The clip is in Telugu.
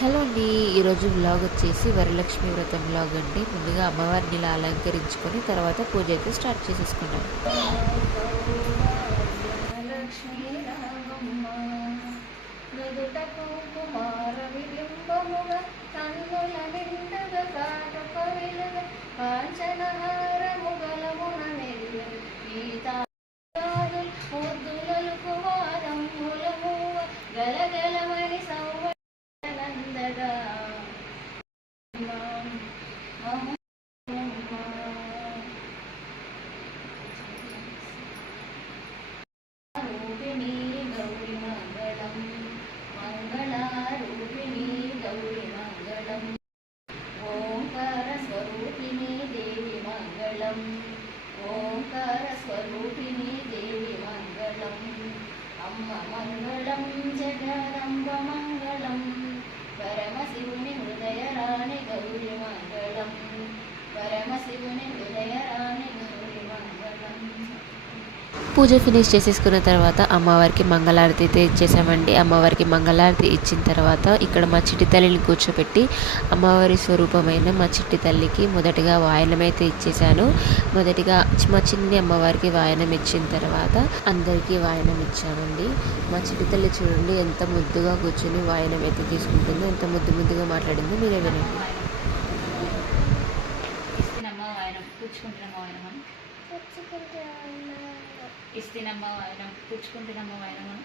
హలో అండి. ఈరోజు వ్లాగ్ వచ్చేసి వరలక్ష్మి వ్రతం వ్లాగ్ అండి. ముందుగా అమ్మవారిని ఇలా అలంకరించుకొని తర్వాత పూజ అయితే స్టార్ట్ చేసేసుకున్నాం. ఓంకార స్వరూపిణి దేవి మంగళం. అమ్మ మంగళం జగదంబ మంగళం. పరమశివుని హృదయ రాణి గౌరి మంగళం. పరమశివుని హృదయ రాణి గౌరి మంగళం. పూజ ఫినిష్ చేసేసుకున్న తర్వాత అమ్మవారికి మంగళారతి అయితే ఇచ్చేసామండి. అమ్మవారికి మంగళారతి ఇచ్చిన తర్వాత ఇక్కడ మా చిట్టి తల్లిని కూర్చోపెట్టి అమ్మవారి స్వరూపమైన మా చిట్టి తల్లికి మొదటిగా వాయనం అయితే ఇచ్చేసాను. మొదటిగా మా చిన్ని అమ్మవారికి వాయనం ఇచ్చిన తర్వాత అందరికీ వాయనం ఇచ్చామండి. మా చిట్టి తల్లి చూడండి ఎంత ముద్దుగా కూర్చొని వాయనం అయితే తీసుకుంటుందో, ఎంత ముద్దుగా మాట్లాడిందో మీరే వినండి. ఇస్తినమ్మ వాయనం పుచ్చుకుంటున్నమ్మ వాయనం.